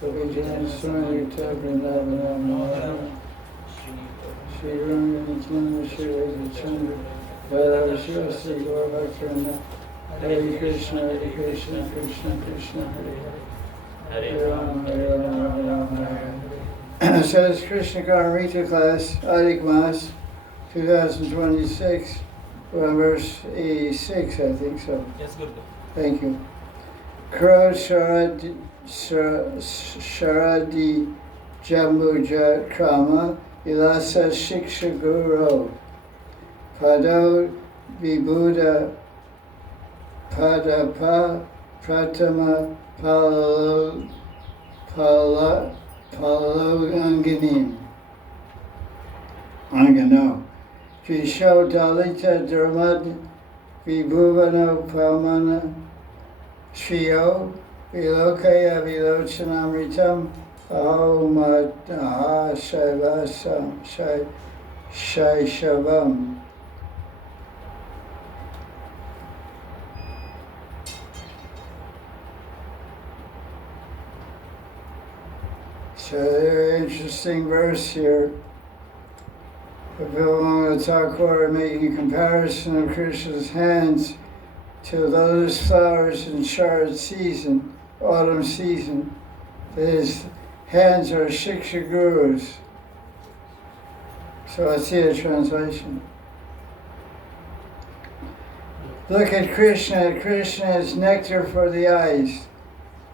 Babaji, Smarita, Vrindavana, Maharaj, Shri Ranganitana, Shri Chandra, Radha Shiva, Sri Gaurabhakrana, Hare Krishna, Krishna Krishna, Hare Hare, Hare Rama, Hare Rama, Hare Rama. So it's Krishna Karnamrita class, Adik Mas, 2026, we're on verse 86, I think so. Yes, good. Thank you. Kro Sharadi Jambuja Krama Ilasa Shiksha Guru Pado Vibhuda Padapa Pratama Palanganim Angano Visho Dalita Dharmad Vibhuvano Pramana Shriyo Vilokaya Vilochanamritam Aho Mataha Shaivasam Shaishavam. So very interesting verse here. Vimalanga Thakur making a comparison of Krishna's hands to lotus flowers in Sharad season, autumn season. His hands are Shiksha gurus. So I see a translation. Look at Krishna. Krishna is nectar for the eyes.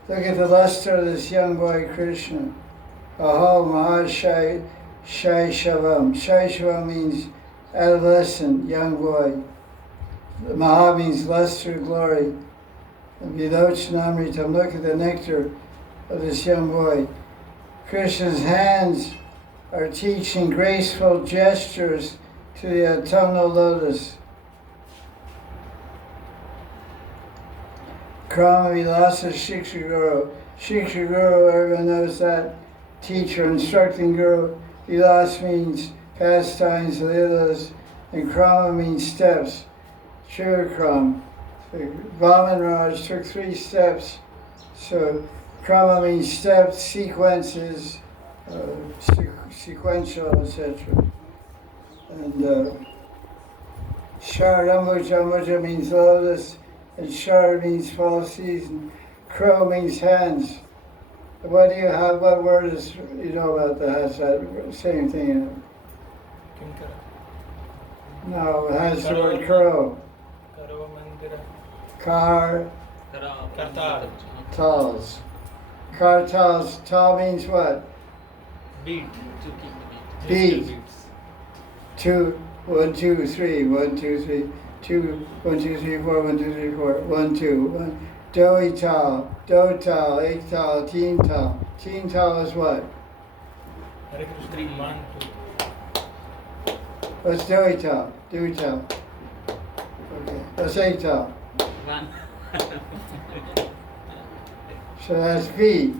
Look at the luster of this young boy Krishna. Aho Mahashai Shaishavam. Shaishavam means adolescent, young boy. Maha means luster, glory. And Vilochanamritam, look at the nectar of this young boy. Krishna's hands are teaching graceful gestures to the autumnal lotus. Krama Vilasa Shiksha Guru. Shiksha Guru, everyone knows that. Teacher, instructing Guru. Vilas means pastimes, lilas, and Krama means steps. Shivakram. Vaman Raj took 3 steps. So Krama means steps, sequences, sequential, etc. And Sharadambuja means lotus, and Shar means fall season. Crow means hands. What do you have? What word is you know about that? Has that same thing in it? No, it has the word crow. Car. Tals. Car tals. Tal means what? Beat. Beat. 2, 1, 2, 3. 1, 2, 3. 2, 1, 2, 3, 4. 1, 2, 3, 4. 1, 2. 1. Doi tal. Do tal. Ek tal. Teen tal. Teen tal is what? What's doi tal? Doi tal. Okay. What's ek tal? 1. So that's beat.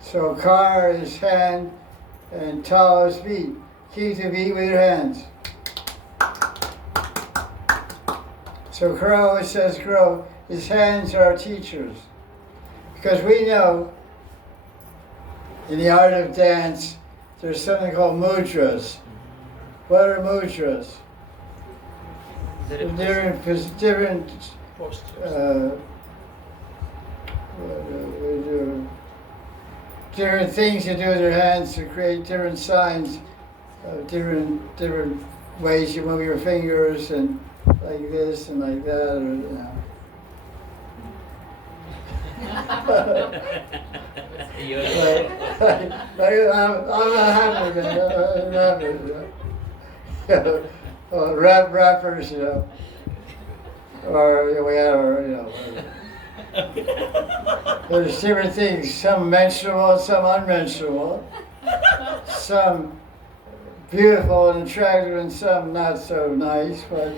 So car is hand and tal is beat. Keep the beat with your hands. So crow, it says crow, his hands are teachers. Because we know in the art of dance there's something called mudras. What are mudras? Different different things you do with your hands to create different signs, different ways you move your fingers, and like this and like that, or you know. I'm not happy with it. I'm not happy with it. Rappers, you know, or whatever, you know. Whatever. There's different things, some mentionable, some unmentionable, some beautiful and attractive and some not so nice. But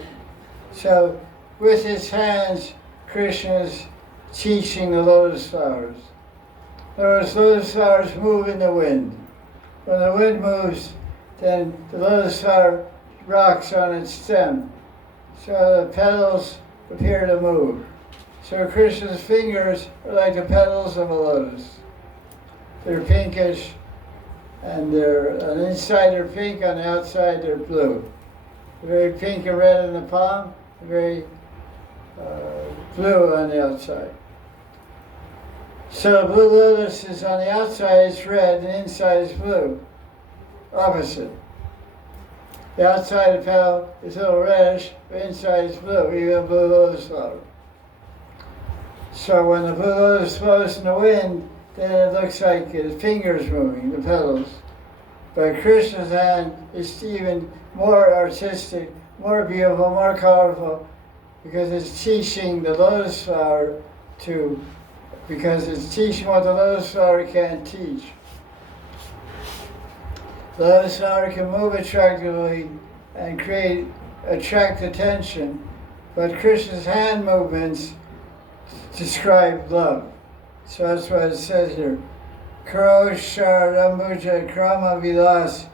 so with his hands, Krishna is teaching the lotus flowers. Those lotus flowers move in the wind. When the wind moves, then the lotus flower rocks on its stem. So the petals appear to move. So Krishna's fingers are like the petals of a lotus. they're pinkish, and they're on the inside they're pink, on the outside they're blue. Very pink and red in the palm, very blue on the outside. So the blue lotus is on the outside, it's red, and the inside is blue. Opposite. The outside of the petal is a little reddish, the inside is blue, even a blue lotus flower. So when the blue lotus flows in the wind, then it looks like his fingers moving, the petals. But Krishna's hand is even more artistic, more beautiful, more colorful, because it's teaching the lotus flower because it's teaching what the lotus flower can't teach. The lotus flower can move attractively and attract attention, but Krishna's hand movements describe love. So that's what it says here. Karo Sharambuja Krama Vilas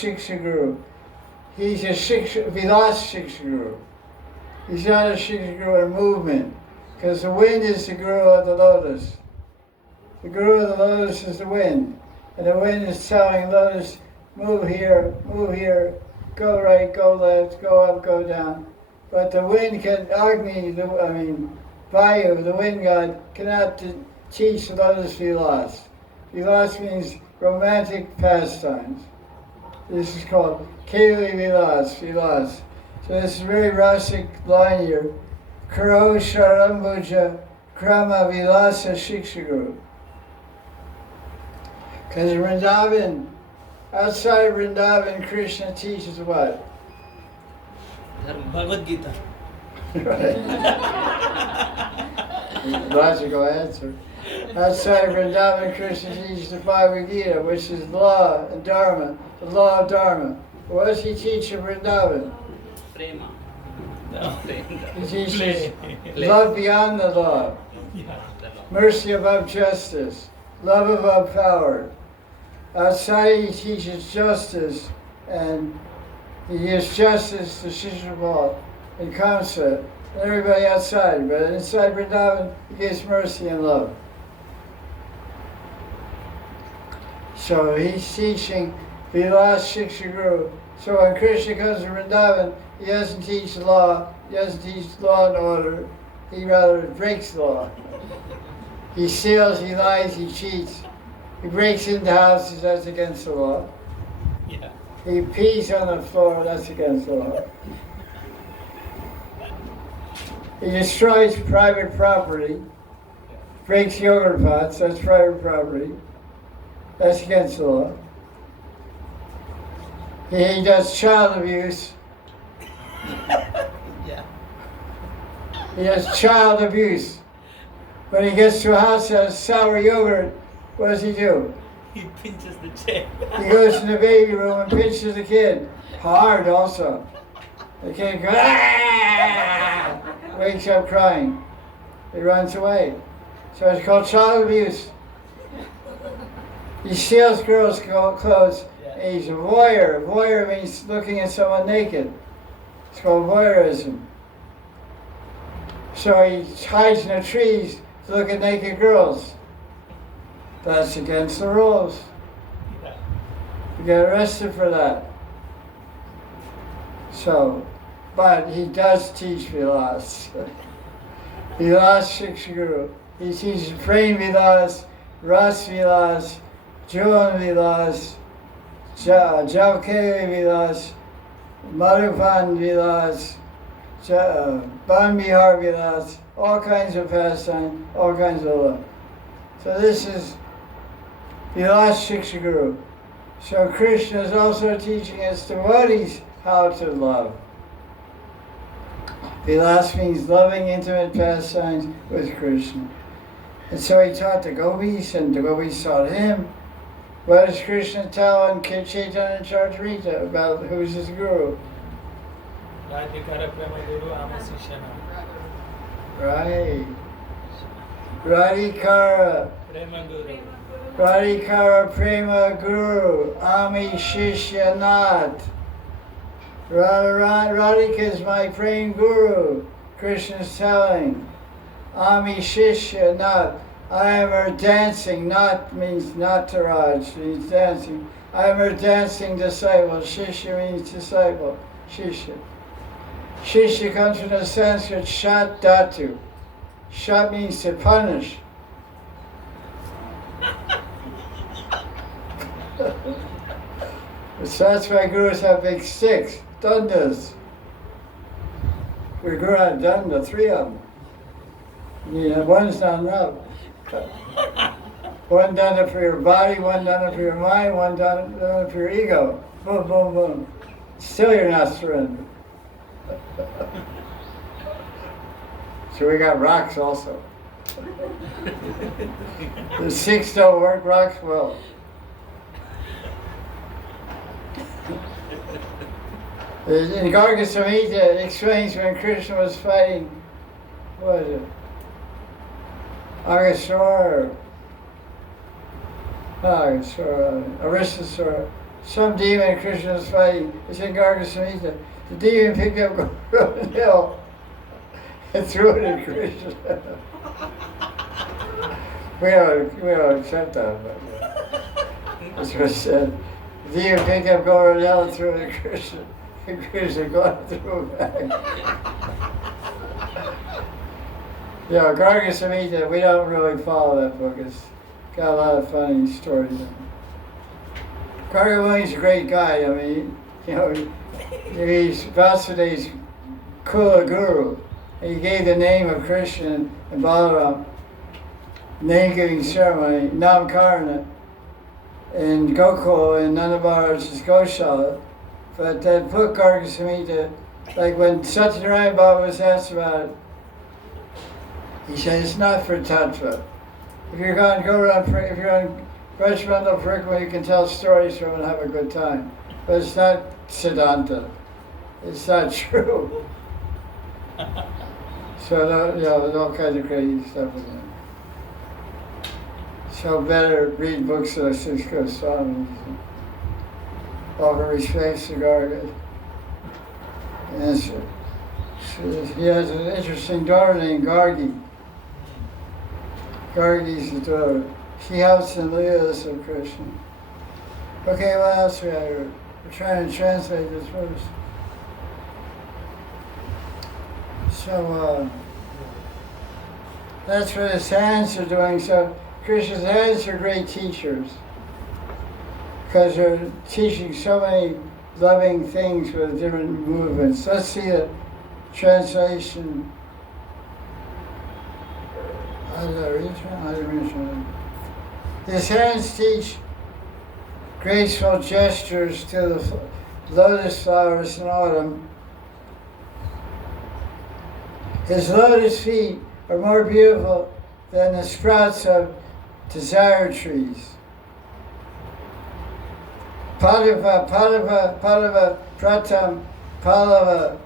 Shiksha Guru. He's a Vilas Shiksha Guru. He's not a Shiksha Guru in movement, because the wind is the Guru of the lotus. The Guru of the lotus is the wind, and the wind is telling lotus, move here, go right, go left, go up, go down. But the wind can, Vayu, the wind god, cannot teach lotus vilas. Vilas means romantic pastimes. This is called Keli Vilas. So this is a very rasic line here. Karo Sharambuja Krama Vilasa Shikshaguru. Because in Vrindavan, outside of Vrindavan, Krishna teaches what? Bhagavad Gita. Right. Logical answer. Outside of Vrindavan, Krishna teaches the Bhagavad Gita, which is law and dharma, the law of dharma. What does he teach in Vrindavan? Prema. He teaches love beyond the law, mercy above justice, love above power. Outside he teaches justice, and he gives justice to Shiksha and Kamsa and everybody outside. But inside Vrindavan, he gives mercy and love. So he's teaching Vilas Shiksha Guru. So when Krishna comes to Vrindavan, he doesn't teach law, he doesn't teach law and order, he rather breaks law. He steals, he lies, he cheats. He breaks into houses, that's against the law. Yeah. He pees on the floor, that's against the law. He destroys private property, breaks yogurt pots, that's private property. That's against the law. He does child abuse. Yeah. He does child abuse. When he gets to a house that has sour yogurt, what does he do? He pinches the chair. He goes in the baby room and pinches the kid. Hard also. The kid goes, "Ah!" Wakes up crying. He runs away. So it's called child abuse. He steals girls' clothes. And he's a voyeur. Voyeur means looking at someone naked. It's called voyeurism. So he hides in the trees to look at naked girls. That's against the rules. You get arrested for that. So, but he does teach Vilas. Vilas Shiksha Guru. He teaches Prem Vilas, Ras Vilas, Joan Vilas, Jalke Vilas, Madhuvan Vilas, Ban Bihar Vilas, all kinds of pastime, all kinds of love. So this is Vilas Shiksha Guru. So Krishna is also teaching his devotees how to love. Vilas means loving intimate pastimes with Krishna. And so he taught the gopis, and the gopis taught him. What does Krishna tell in Chaitanya Charitamrita about who's his guru? Radhikara Prema Guru Ama Shiksha. Right. Radhikara. Prema Guru. Radhikara Prema Guru. Ami Shishya Nath. Radhika is my praying guru. Krishna is telling. Ami Shishya Nath. I am her dancing, not means not to Raj, means dancing. I am her dancing disciple. Shiksha means disciple. Shiksha. Shiksha comes from the Sanskrit shat dhatu. Shat means to punish. So that's why gurus have big sticks, dandas. We grew out danda, 3 of them. You know, one's not enough. One danda for your body, one danda for your mind, one danda for your ego. Boom, boom, boom. Still you're not surrendered. So we got rocks also. The 6 don't work, rocks will. In Garga Samhita, it explains when Krishna was fighting, what was it? Agasura, Aristasura, some demon Krishna was fighting. It's in Garga Samhita. The demon picked up Golden Hill and threw it at Krishna. we don't accept that, but that's what it said. The demon picked up Golden Hill and threw it at Krishna. And Krishna got through it back. Yeah, Garga Samhita, we don't really follow that book. It's got a lot of funny stories in it. Garga Muни's a great guy. I mean, you know, he's Vasudev's Kula Guru. He gave the name of Krishna and Balaram, name-giving ceremony, Namkarna, in Gokul and Nanda Maharaj's Goshala. But that book, Garga Samhita, like when Satyanarayana Baba was asked about it, he said it's not for tattva. If you're going to go around, if you're on Brajmandal Parikramana, you can tell stories from and have a good time. But it's not Siddhanta. It's not true. So, there's all kinds of crazy stuff in there. So better read books of Six Goswami. Offer respects to Garga. And he has an interesting daughter named Gargi. Gargi's the daughter. She helps in Leelas of Krishna. Okay, what else we have here? We're trying to translate this verse. So, that's what his hands are doing. So, Krishna's hands are great teachers, because they're teaching so many loving things with different movements. Let's see the translation. How did I read it? His hands teach graceful gestures to the lotus flowers in autumn. His lotus feet are more beautiful than the sprouts of desire trees. Padava, pratam, palava.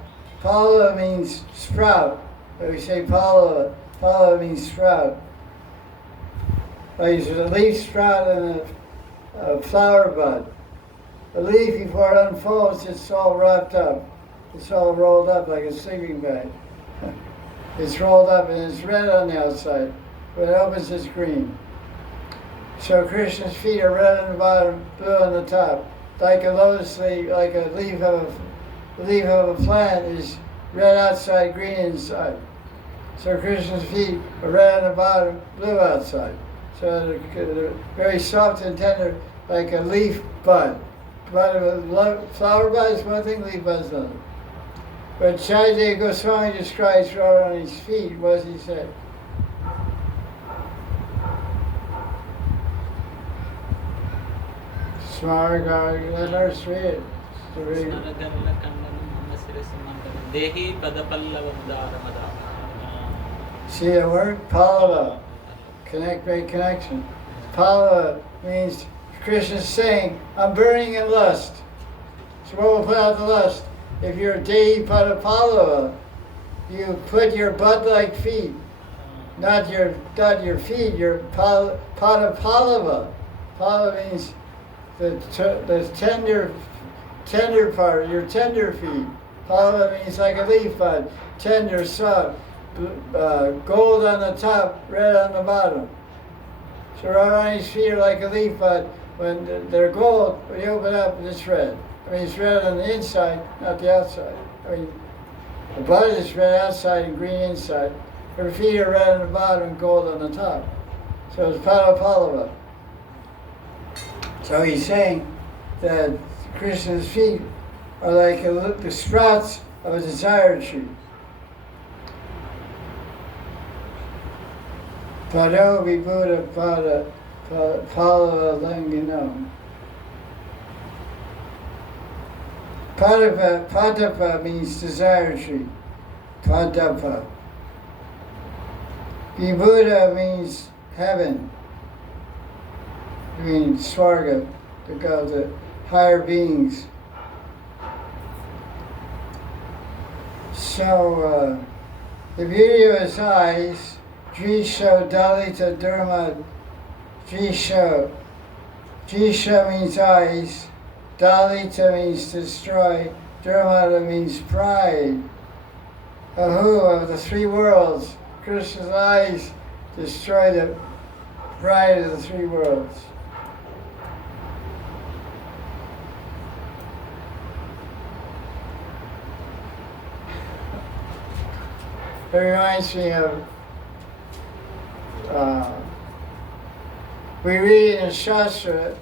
Palava means sprout. But we say palava. Palava means sprout. Like there's a leaf sprout and a flower bud. The leaf, before it unfolds, it's all wrapped up. It's all rolled up like a sleeping bag. It's rolled up and it's red on the outside. When it opens, it's green. So Krishna's feet are red on the bottom, blue on the top. Like a lotus leaf, like a leaf of a plant is red outside, green inside. So Krishna's feet are red on the bottom, blue outside. So they're very soft and tender, like a leaf bud. But a flower bud is one thing, leaf bud is another. But Chaitanya Goswami describes right on his feet. What does he say? Let us read it. See the word? Pallava. Make connection. Pallava means Krishna's saying, I'm burning in lust. So what will put out the lust? If you're Dehi Pada Pallava, you put your bud-like feet, not your feet, your Pada Pallava. Pallava means the tender part, your tender feet. Pallava means like a leaf bud, tender, soft, gold on the top, red on the bottom. So Radharani's feet are like a leaf, but when they're gold, when you open up, it's red. I mean, it's red on the inside, not the outside. I mean, the blood is red outside and green inside. Her feet are red on the bottom and gold on the top. So it's Pallava. So he's saying that Krishna's feet are like the sprouts of a desire tree. Pado vibhuta pada pallava langinam. Padapa means desire tree. Padapa. Vibhuta means heaven. It means Swarga, the higher beings. So, the beauty of his eyes, Drisha Dalita Dharma, Drisha. Drisha means eyes, Dalita means destroy, Dharma means pride. Ahu, of the three worlds, Krishna's eyes destroy the pride of the three worlds. It reminds me of, we read in Shastra,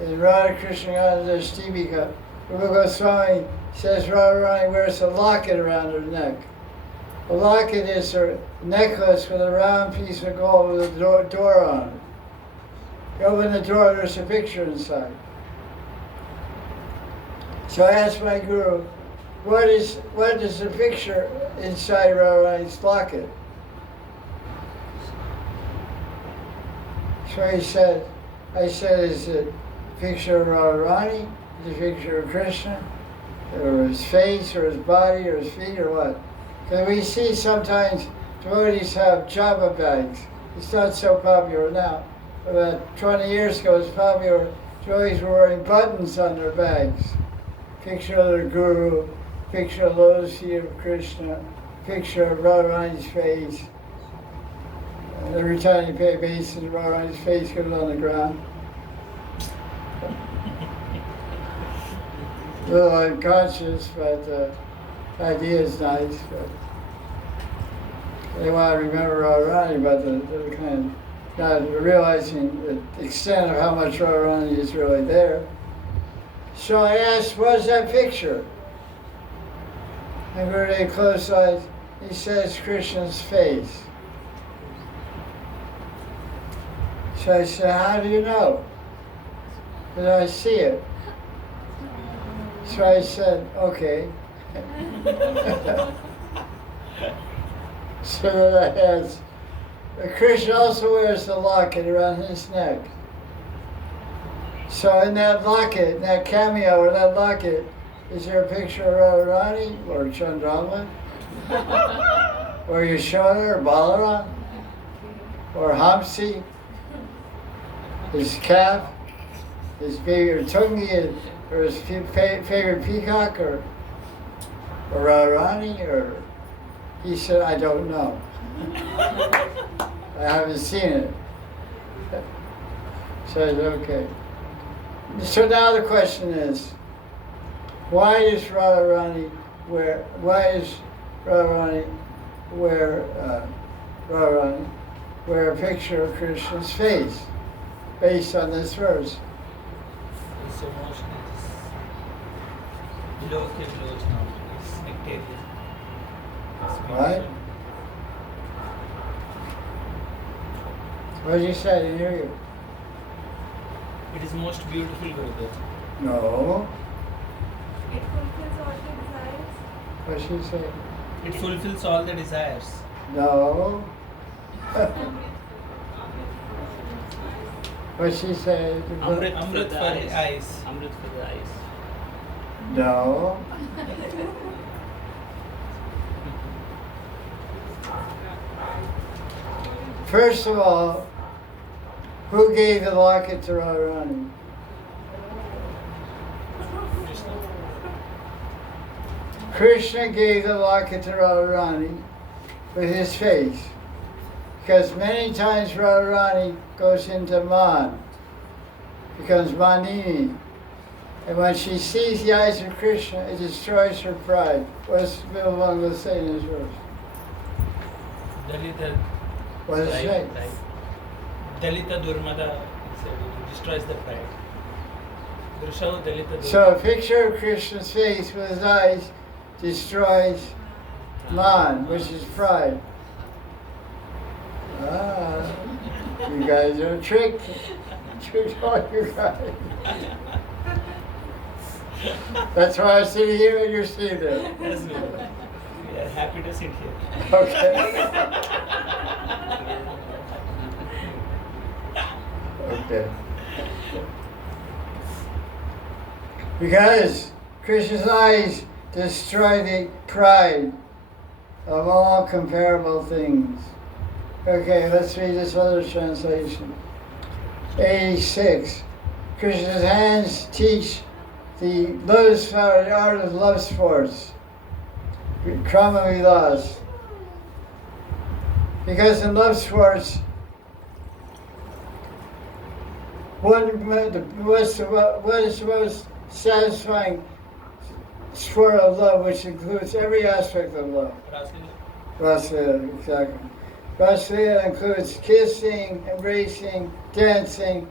in Radha Krishna Ananta Goswami says Radharani wears a locket around her neck. A locket is her necklace with a round piece of gold with a door on it. You open the door, there's a picture inside. So I asked my guru, what is the picture inside Radharani's locket? So I said, is it a picture of Radharani? Is it a picture of Krishna? Or his face, or his body, or his feet, or what? Because we see sometimes devotees have japa bags. It's not so popular now. About 20 years ago, it was popular. Devotees were wearing buttons on their bags. Picture of their guru, picture of lotus feet of Krishna, picture of Radharani's face. And every time you pay obeisance, Radharani's face goes on the ground. A little unconscious, but the idea is nice. But they want to remember Radharani, but they're kind of not realizing the extent of how much Radharani is really there. So I asked, what's that picture? And very close eyes, he says Krishna's face. So I said, how do you know? Because I see it. So I said, okay. So then I asked, Krishna also wears the locket around his neck. So in that locket, in that cameo or that locket, is there a picture of Radharani or Chandrama? Or Yashoda or Balaram? Or Hamsi? His calf? His baby or Tungi? Or his favorite peacock? Or Radharani? Or he said, I don't know. I haven't seen it. So I said, okay. So now the question is, why is Radharani wear a picture of Krishna's face based on this verse? His emotion is low now. It's sectarian. Right? What did you say? I didn't hear you. It is most beautiful weather. No. It fulfills all the desires. What did she say? It fulfills all the desires. No. What she said? Amrit for the eyes. Amrit for the eyes. No. First of all, who gave the locket to Radharani? Krishna gave the locket to Radharani with his face. Because many times Radharani goes into Man, becomes Mahanidhi. And when she sees the eyes of Krishna, it destroys her pride. What's Bilbang will say in his verse? Dalita. What does it say? Dalita Durmada, it destroys the pride. Drushav Dalita Durmada. So a picture of Krishna's face with his eyes destroys Man, which is pride. Ah, you guys are tricked. Tricked all you guys. That's why I sit here and you're sitting there. Yes, we are happy to sit here. Okay. Okay. Because Krishna's eyes destroy the pride of all comparable things. Okay, let's read this other translation. 86. Krishna's hands teach the lotus flower, the art of love sports. Krama Vilas. Because in love sports, what is the most satisfying sport of love, which includes every aspect of love? Rasa, exactly. Rasa includes kissing, embracing, dancing,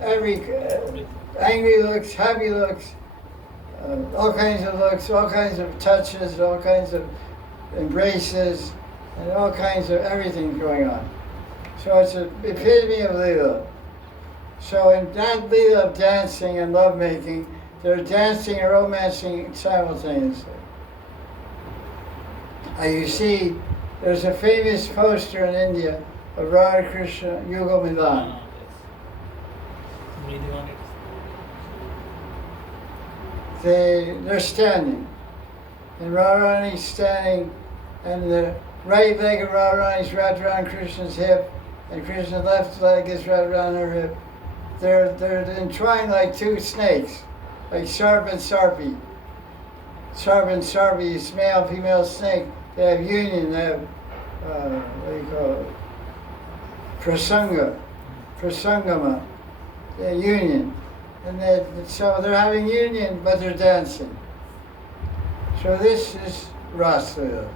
every angry looks, happy looks, all kinds of looks, all kinds of touches, all kinds of embraces, and all kinds of everything going on. So it's an epitome of Leela. So in that Leela of dancing and lovemaking, they're dancing and romancing simultaneously. You see, there's a famous poster in India of Radha Krishna Yuga Milan. They're standing, and Radharani's standing, and the right leg of Radharani's wrapped around Krishna's hip, and Krishna's left leg is wrapped around her hip. They're entwined like two snakes, like Sharp and Sarpi. Sharp and Sarpi is male, female snake. They have union. They have what do you call it? Prasangama. They have union. And so they're having union, but they're dancing. So this is Rasa.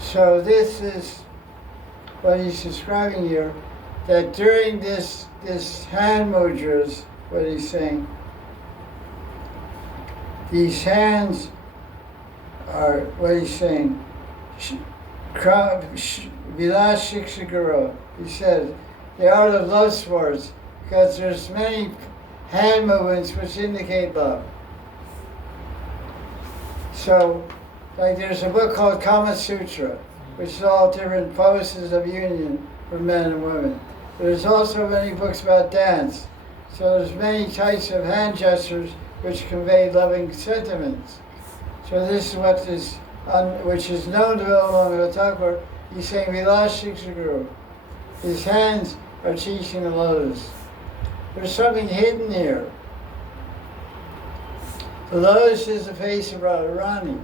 So this is what he's describing here, that during this hand mudras, what he's saying, these hands are, what he's saying, Vilas Shiksha Guru. He says, the art of love sports, because there's many hand movements which indicate love. So, like there's a book called Kama Sutra, which is all different poses of union for men and women. There's also many books about dance. So there's many types of hand gestures which convey loving sentiments. So this is what is, which is known to Vilamangal Thakur. He's saying Vilas Shiksha Guru. His hands are teaching the lotus. There's something hidden here. The lotus is the face of Radharani.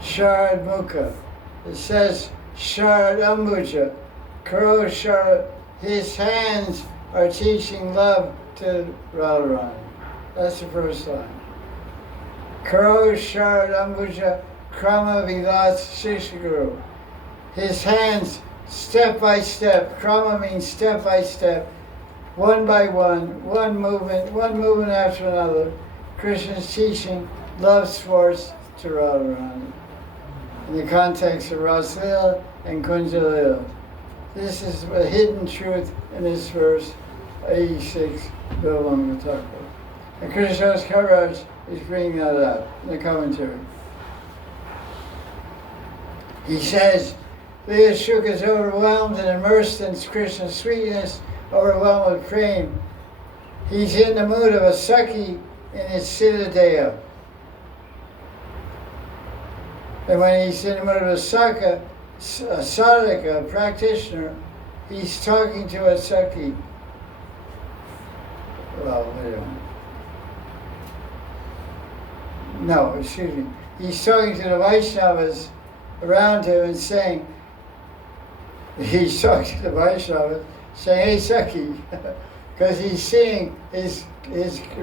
Sharad Mukha. It says Sharad Ambuja. Karo Sharad. His hands are teaching love to Radharani. That's the first line. Karo Sharad Ambuja Krama Vilas Shishiguru. His hands, step by step. Krama means step by step. One by one movement after another. Krishna's teaching love sports to Radharani in the context of Raslila and Kunjalila. This is a hidden truth in this verse 86, Vilamangal Thakur. And Krishna's Maharaj is bringing that out in the commentary. He says, Leela Shuka is overwhelmed and immersed in Krishna's sweetness, overwhelmed with prema. He's in the mood of a Sakhi in his Siddhadeha. And when he's in the mood of a Sakha, a sadhaka, a practitioner, he's talking to a Sakhi. Well, wait a minute. No, excuse me. He's talking to the Vaishnavas around him and saying, He's talking to the Vaishnava, saying, hey Saki, because he's seeing his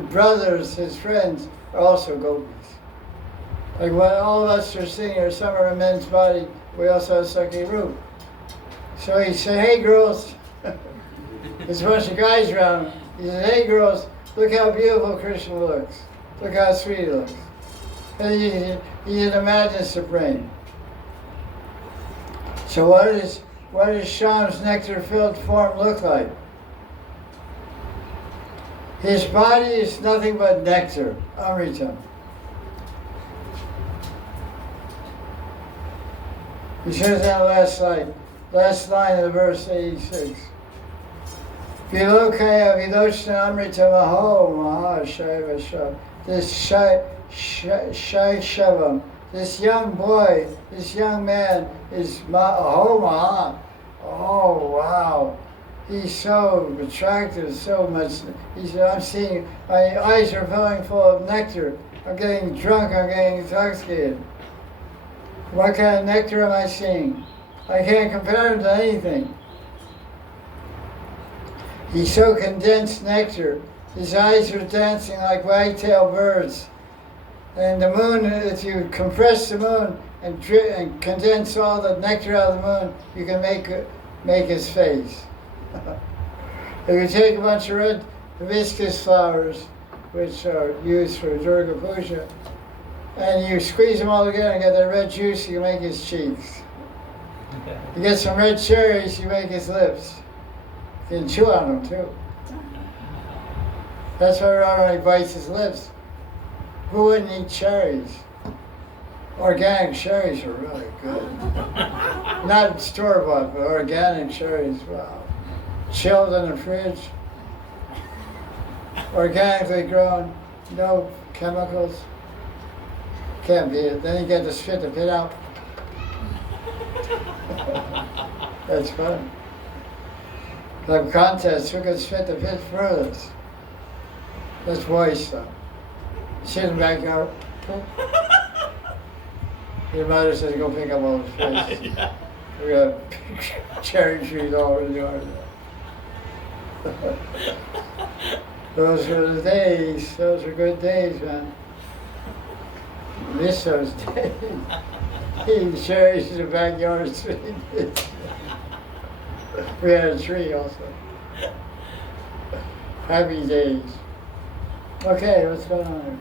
brothers, his friends, are also gopis. Like when all of us are seeing our summer in men's body, we also have Saki Roop. So he said, hey girls, there's a bunch of guys around. He said, hey girls, look how beautiful Krishna looks. Look how sweet he looks. And he's an Imagine Supreme. So what does Sham's nectar-filled form look like? His body is nothing but nectar, Amrita. He says in the last line of the verse 86. Vilokaya vilochna amrita maho maha shaiva shav. This shai shavam, this young boy, this young man is maho maha. Oh wow. He's so attractive, so much. He said, I'm seeing, my eyes are filling full of nectar. I'm getting drunk, I'm getting intoxicated. What kind of nectar am I seeing? I can't compare him to anything. He's so condensed nectar. His eyes are dancing like wagtail birds. And the moon, if you compress the moon and condense all the nectar out of the moon, you can make his face. If you take a bunch of red hibiscus flowers, which are used for Durga Puja, and you squeeze them all together and get that red juice, you make his cheeks. You get some red cherries, you make his lips. You can chew on them too. That's why Rama bites his lips. Who wouldn't eat cherries? Organic cherries are really good. Not store-bought, but organic cherries, wow. Chilled in the fridge. Organically grown, no chemicals. Can't beat it. Then you get to spit the pit out. That's fun. Like contests, who can spit the pit furthest? That's voice stuff. Sit in the backyard. Your mother says, go pick up all the fish. Yeah. We got cherry trees all over the yard. Those were the days. Those were good days, man. Miss those days. Eating cherries in the backyard. We had a tree also. Happy days. Okay, what's going on here?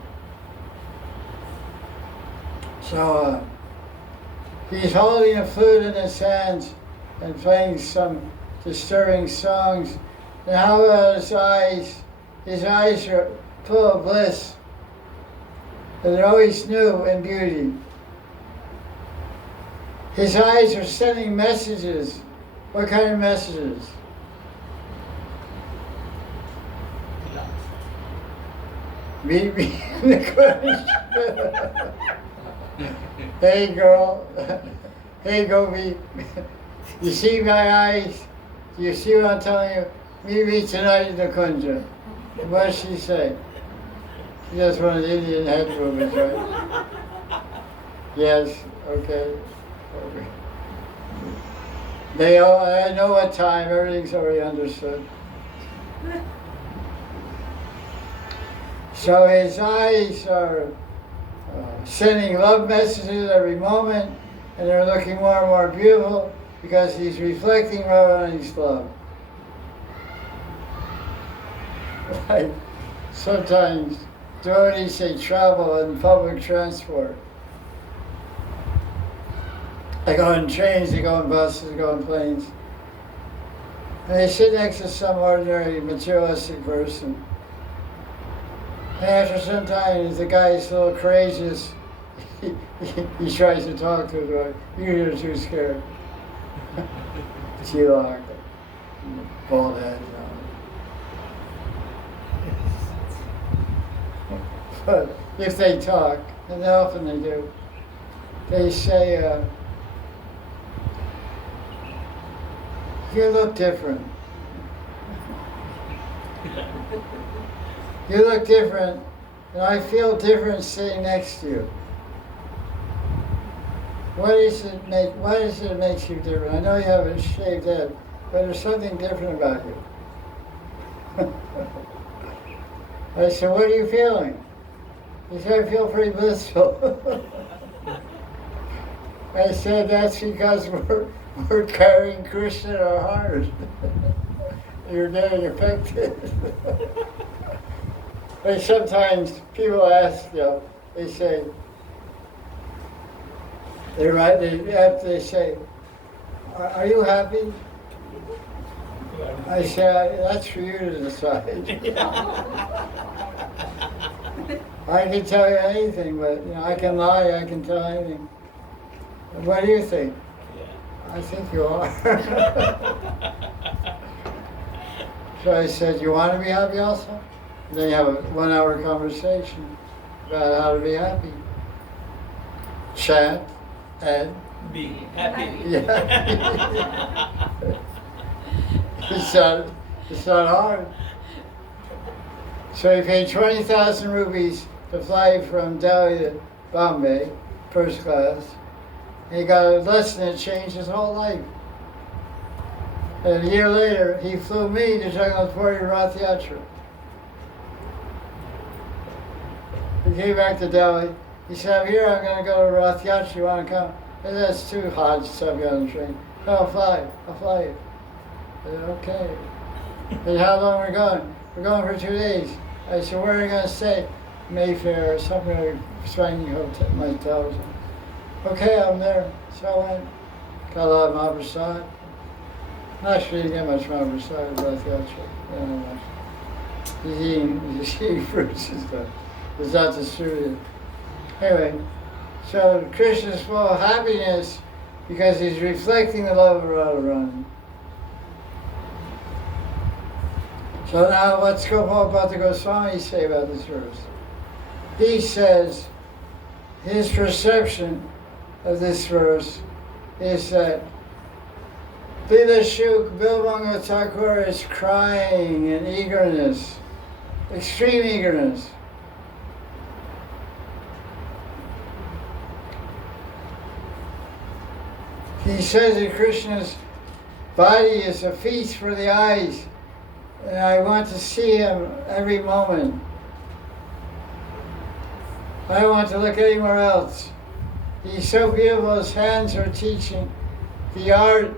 So, he's holding a flute in his hands and playing some disturbing songs. And how about his eyes? His eyes are full of bliss. And they're always new in beauty. His eyes are sending messages. What kind of messages? Meet me in the question. Hey girl, hey Gopi, you see my eyes? Do you see what I'm telling you? Meet me tonight in the Kunja. What does she say? She just one of the Indian head movements, right? Yes, okay. I know what time, everything's already understood. So his eyes are sending love messages every moment, and they're looking more and more beautiful because he's reflecting Radharani's love. Like sometimes devotees say travel in public transport. They go on trains, they go on buses, they go on planes. And they sit next to some ordinary materialistic person. And after some time, the guy is a little courageous. He tries to talk to her. You're too scared. Tilak, bald head. But if they talk, and often they do, they say, you look different. You look different, and I feel different sitting next to you. What does it makes you different? I know you have a shaved head, but there's something different about you. I said, what are you feeling? He said, I feel pretty blissful. I said, that's because we're carrying Krishna in our heart. You're getting affected. But sometimes people ask, they say, they say, are you happy? I say, that's for you to decide. I can tell you anything, but I can lie, I can tell anything. What do you think? I think you are. So I said, you want to be happy also? And then you have a 1 hour conversation about how to be happy. Chant and Be happy. yeah. It's not hard. So he paid 20,000 rupees to fly from Delhi to Bombay, first class. He got a lesson that changed his whole life. And a year later, he flew me to Jagannath-puri Rath Yatra. He came back to Delhi. He said, I'm here, I'm going to go to Rath Yatra, you want to come? I said, that's too hot, so I'll get on the train. No, I'll fly you. I said, okay. And how long are we going? We're going for 2 days. I said, where are you going to stay? Mayfair or something like swanky hotels. Okay, I'm there. So I went. Got a lot of Maharaj. Actually, didn't get much Maharaj at Rath Yatra. He's eating fruits and stuff. It's not distributed. Anyway, so Krishna's full of happiness because he's reflecting the love of Radharani. So now what's Gopal Bhatta Goswami say about this verse? He says his perception of this verse is that Bilashuk Bilbanga Thakur is crying in eagerness, extreme eagerness. He says that Krishna's body is a feast for the eyes, and I want to see him every moment. I don't want to look anywhere else. He's so beautiful, his hands are teaching the art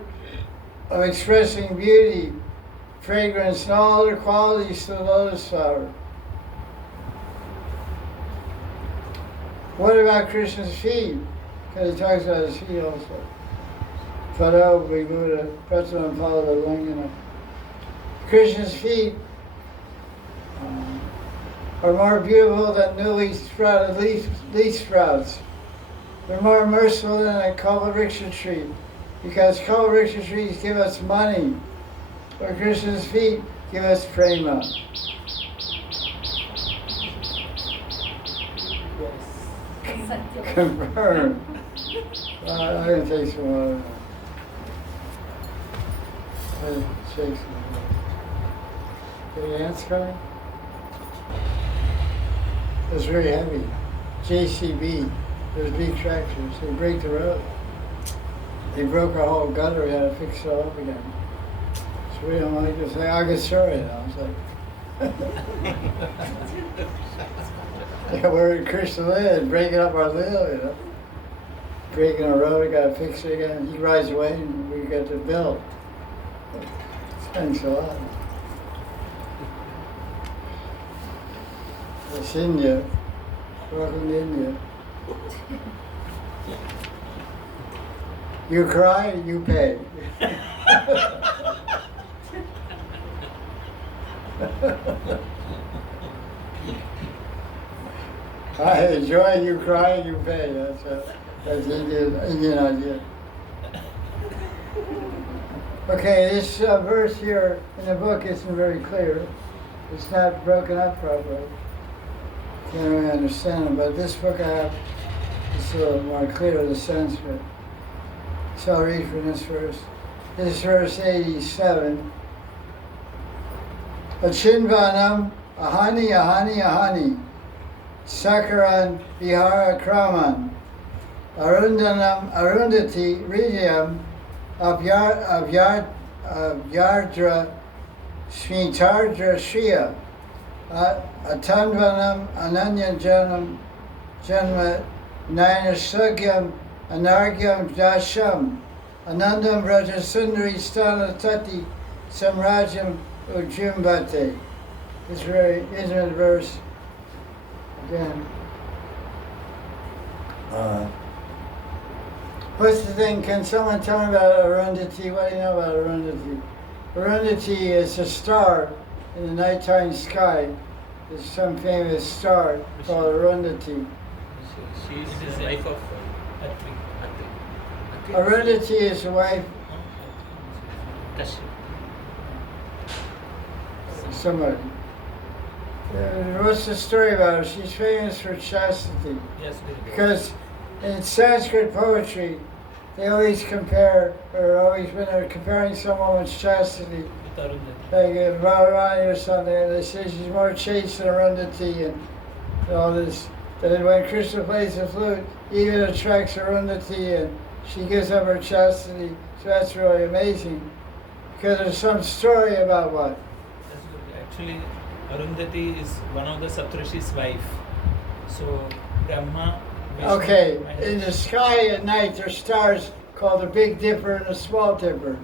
of expressing beauty, fragrance, and all other qualities to the lotus flower. What about Krishna's feet? Because he talks about his feet also. Paro, Vibhuta, Pratama, Pala, Lingana. Krishna's feet are more beautiful than newly sprouted leaf sprouts. They're more merciful than a kalpavriksha tree, because kalpavriksha trees give us money, but Krishna's feet give us prema. Confirm. I'm going to take some water now. Shake some water. The ants coming? It was very heavy. JCB, there's big tractors. They break the road. They broke our whole gutter. We had to fix it all up again. So we don't like to say, I get sorry. I was like, yeah, where did Krishna live? Breaking up our little, breaking our road, we got to fix it again. He rides away and we got to build. Thanks a lot. It's India. Welcome to India. You cry, you pay. I enjoy you cry, you pay. That's Indian idea. Okay, this verse here in the book isn't very clear. It's not broken up properly. Can't really understand it, but this book I have is a little more clear, the Sanskrit. So I'll read from this verse. This is verse 87. Achinvanam ahani ahani ahani sakaran vihara kraman Arundanam Arundhati Hridayam Avyardra Smitardra Shriya Atandvanam Ananya Janma Nainasugyam Anargyam Dasham Anandam Rajasundari Stana Tati Samrajam Ujimbate. It's a very intimate verse. Again. What's the thing? Can someone tell me about Arundhati? What do you know about Arundhati? Arundhati is a star in the nighttime sky. There's some famous star called Arundhati. She is the wife of Atri. Arundhati is the wife Kashyap. of somebody. What's the story about her? She's famous for chastity. Yes, very good. Because in Sanskrit poetry, they always compare, or always when they're comparing some woman's chastity, With Arundhati. like Radharani or something, they say she's more chaste than Arundhati and all this. That when Krishna plays the flute, even attracts Arundhati and she gives up her chastity. So that's really amazing. Because there's some story about what? That's good. Actually, Arundhati is one of the Saptarishi's wife. So Brahma. Vishnu, Okay, and- in the sky at night there's stars called the Big Dipper and the Small Dipper,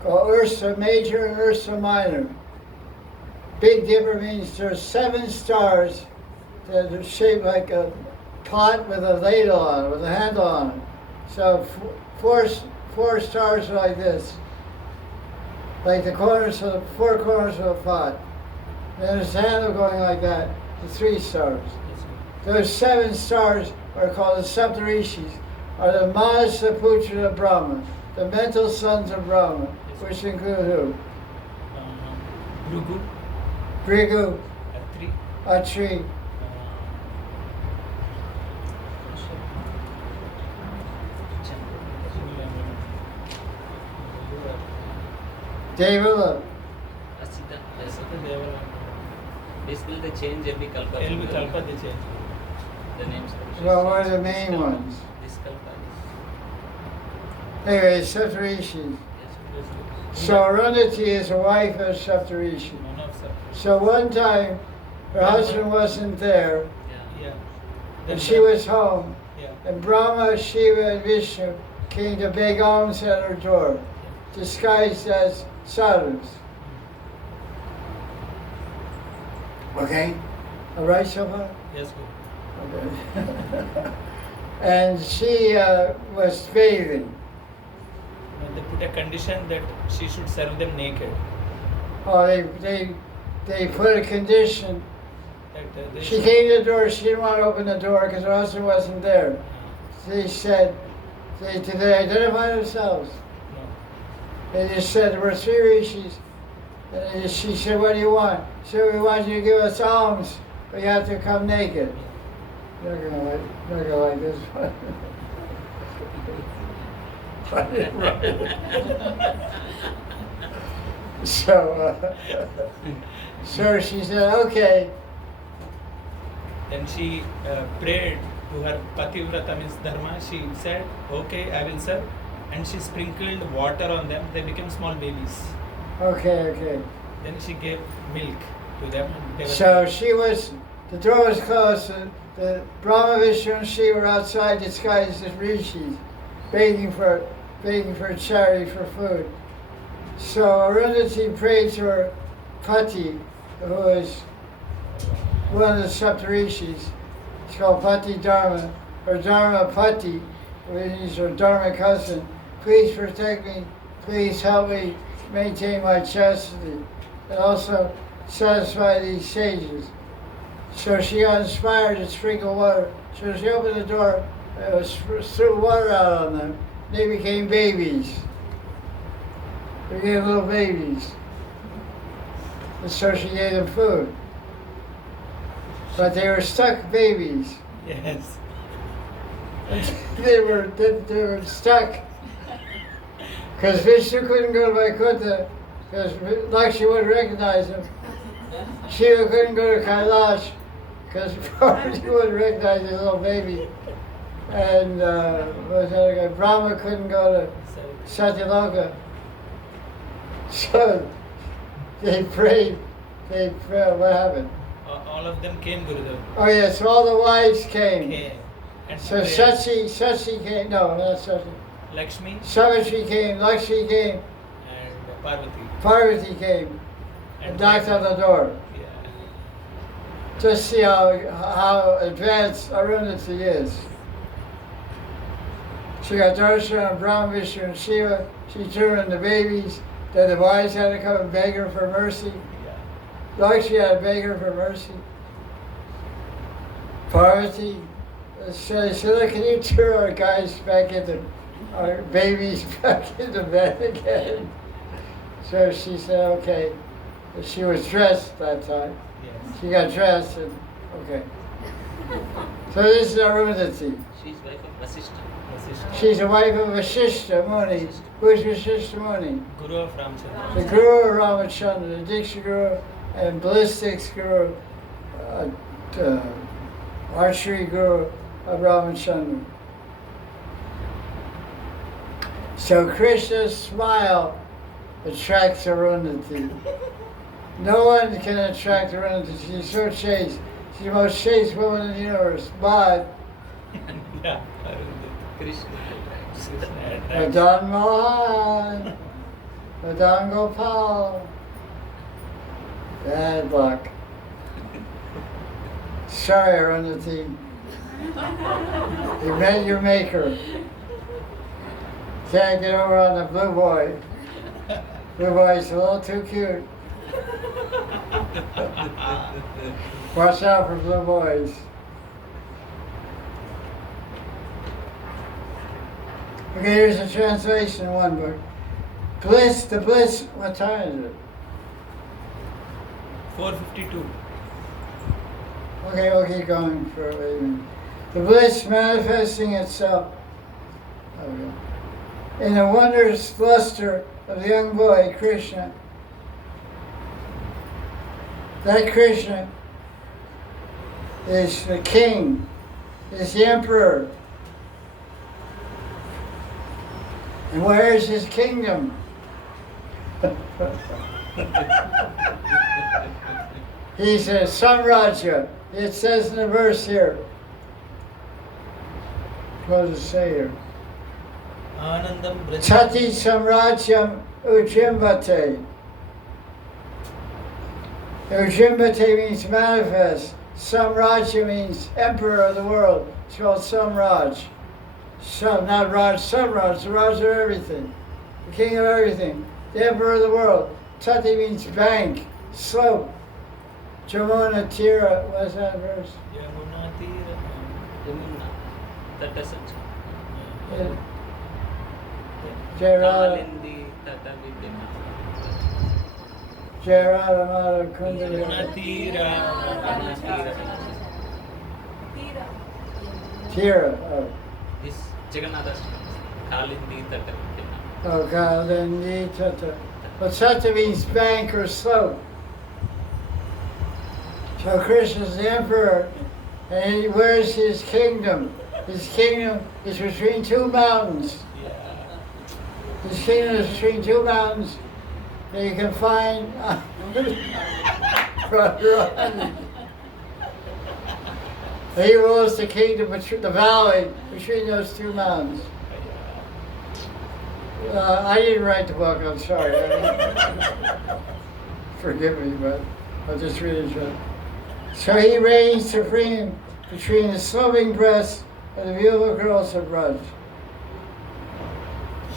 called Ursa Major and Ursa Minor. Big Dipper means there's 7 stars that are shaped like a pot with a ladle on it, with a handle on it. So four stars are like this, like the corners of the 4 corners of a pot. Then there's a handle going like that, the 3 stars. That's good. Those 7 stars are called the Saptarishis, are the Manasa Putra of Brahma, the mental sons of Brahma, which include who? Bhrigu, Bhrigu, Atri, Atri, Devala. Asita. Yes. Devala. Basically, they change every kalpa. Every kalpa they change. The names. Well, what are the main ones? This kalpa is. Anyway, Saptarishis. Yes. So Arundhati is a wife of Saptarishi. One of Saptarishi. So one time, her husband wasn't there, Yeah. Yeah. and she was home, Yeah. and Brahma, Shiva, and Vishnu came to beg alms at her door, disguised as sadhus. Okay? All right so far? Yes, good. Okay. And she was bathing. And they put a condition that she should serve them naked. Oh, they put a condition. That they She should- came to the door, she didn't want to open the door because her husband wasn't there. They said, did they identify themselves? No. They just said, we're 3 rishis. And she said, what do you want? She said, we want you to give us alms, but you have to come naked. You're gonna like this one. So she said, okay. Then she prayed to her pativrata means dharma. She said, okay, I will serve. And she sprinkled water on them. They became small babies. Okay. Then she gave milk to them. And they were So she was, the door was closed, and the Brahma, Vishnu, and Shiva were outside disguised as rishis, begging for charity, for food. So Arundhati prayed to her Pati, who was one of the Saptarishis. It's called Pati Dharma, or Dharma Pati, which is her Dharma cousin. Please protect me, please help me maintain my chastity, and also satisfy these sages. So she got inspired to sprinkle water. So she opened the door, threw water out on them. They became babies. They became little babies. And so she gave them food. But they were stuck babies. Yes. They were stuck. Because Vishnu couldn't go to Vaikuntha, because Lakshmi wouldn't recognize him. Shiva couldn't go to Kailash, because Parvati wouldn't recognize his little baby. and was that again? Brahma couldn't go to Satyaloka. So they prayed. What happened? All of them came, Gurudev. Oh yes, all the wives came. Came. And So prayed. Sachi came. No, not Sachi. Lakshmi Savitri came. Lakshmi came. and Parvati. Parvati came. And knocked on the door. Yeah. Just see how advanced Arundhati is. She got darshan of Brahma, Vishnu, and Shiva. She turned into babies. Then the wives had to come and beg her for mercy. Yeah. Lakshmi had to beg her for mercy. Parvati said, look, can you turn our guys back into, our babies back into bed again? So she said, okay. She was dressed that time. Yes. She got dressed and, okay. So this is Arundhati. She is wife of Vasishtha. Vasishtha. She's the wife of Vasishtha Muni. Who is Vasishtha Muni? Guru of Ramchandra. The Guru of Ramachandra, the Diksha Guru and Ballistics Guru, Archery Guru of Ramachandra. So Krishna's smile attracts Arundhati. No one can attract Arundhati. She's so chaste. She's the most chaste woman in the universe. But Yeah. Arundhati. Krishna. Krishna attracts. Madan Mohan, Madan Gopal. Bad luck. Sorry, Arundhati. You met your maker. Can't get over on the blue boy. Blue boy's a little too cute. Watch out for blue boys. Okay, here's a translation in one book. Bliss, the bliss, what time is it? 452. Okay, we'll keep going for a minute. The bliss manifesting itself in the wondrous luster of the young boy, Krishna. That Krishna is the king, is the emperor. And where is his kingdom? He says, Samraja. It says in the verse here. What does it say here? Anandam Braj. Chati Samrajyam Ujimbate. Ujimbate means manifest. Samrajya means emperor of the world. It's called Samraj. Sam, not Raj, Samraj. The Raj of everything. The king of everything. The emperor of the world. Tati means bank, slope. Jamuna Tira, what's that verse? Yamuna Tira. Yamuna. That is it. Yeah. Jairada, Kalindi Tata Vidyama. Jairada Mara Kundali. Yamuna Tira. Yamuna Tira. Tira. Tira, oh. This Jagannath Kalindi Tata Vidyama. Oh, Kalindi Tata. But Tata means bank or slope. So Krishna's the emperor, and where's his kingdom? His kingdom is between two mountains. Yeah. His kingdom is between two mountains that you can find run. He rules the kingdom between the valley between those two mountains. I didn't write the book, I'm sorry. Forgive me, but I'll just read it. So he reigns supreme between the sloping breasts of the beautiful girls of Braj.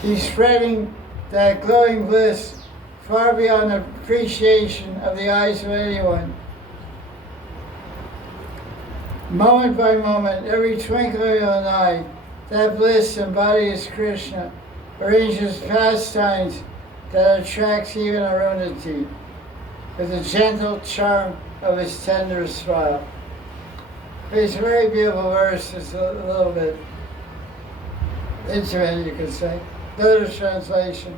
He's spreading that glowing bliss far beyond the appreciation of the eyes of anyone. Moment by moment, every twinkling of an eye, that bliss embodies Krishna, arranges pastimes that attracts even Arundhati with the gentle charm of his tender smile. It's a very beautiful verse. It's a little bit intimate, you could say. Another translation.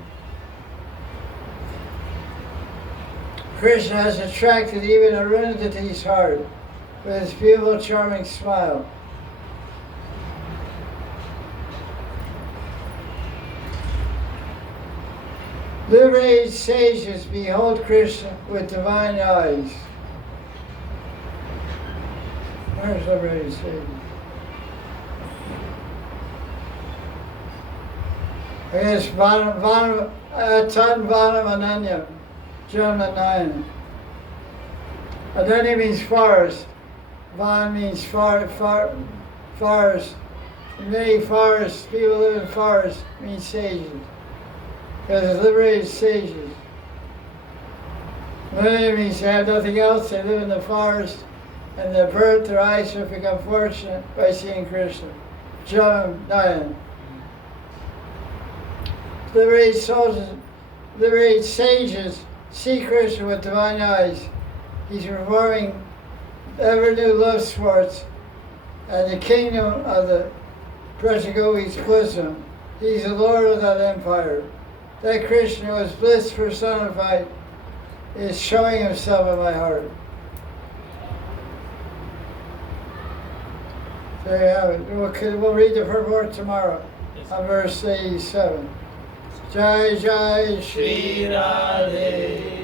Krishna has attracted even Arundhati's heart with his beautiful, charming smile. Liberated sages behold Krishna with divine eyes. Where's liberated sages? I guess Atan Vanam Ananya, Janma 9. Ananya means forest. Van means forest. Many forests, people live in forests, means sages. Because it's liberated sages. Ananya means they have nothing else, they live in the forest, and their birth, their eyes have become fortunate by seeing Krishna. Janma 9. Liberated sages see Krishna with divine eyes. He's performing ever new love sports and the kingdom of the Prashagopi's bosom. He's the Lord of that empire. That Krishna was bliss personified is showing himself in my heart. There you have it. We'll read the purport tomorrow on verse 87. Jai Jai Shri Radhe